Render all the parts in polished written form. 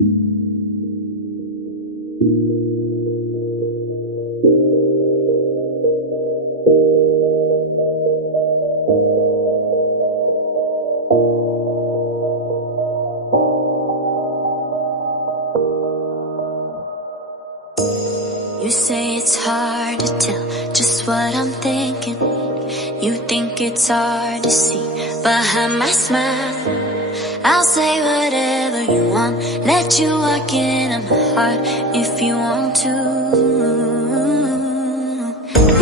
You say it's hard to tell just what I'm thinking. You think it's hard to see behind my smile. I'll say whatever you want, let you walk into my heart if you want to.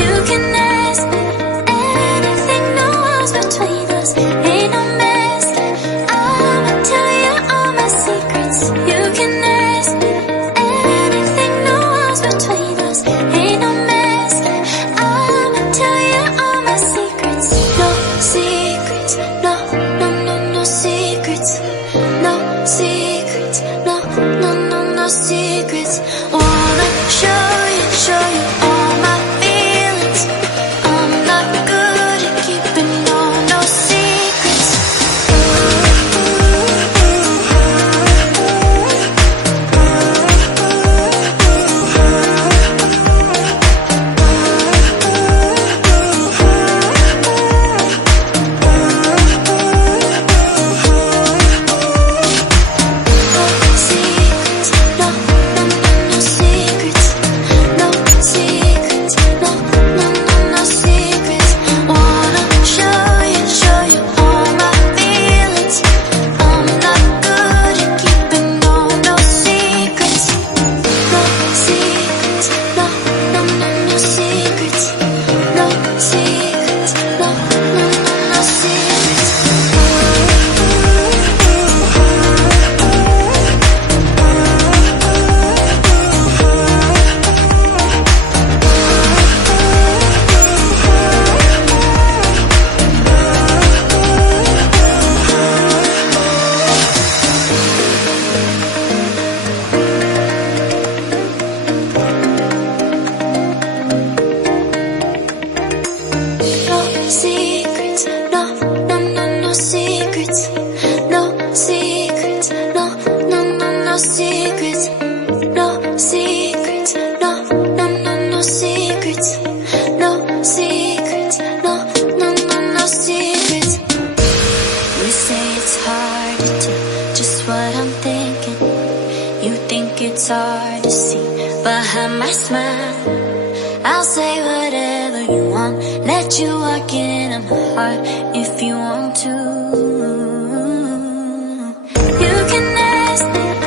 You can ask me anything, no walls between us, ain't no mask. I'ma tell you all my secrets. You can ask me anything, no walls between us, ain't no mask. I'ma tell you all my secrets. No secrets, no, no, no, no secrets. No secrets, no, no, no, no secrets. Wanna show you all my feelings. I'm not good at keeping no secrets. It's hard to see behind my smile. I'll say whatever you want, let you walk into my heart if you want to. You can ask me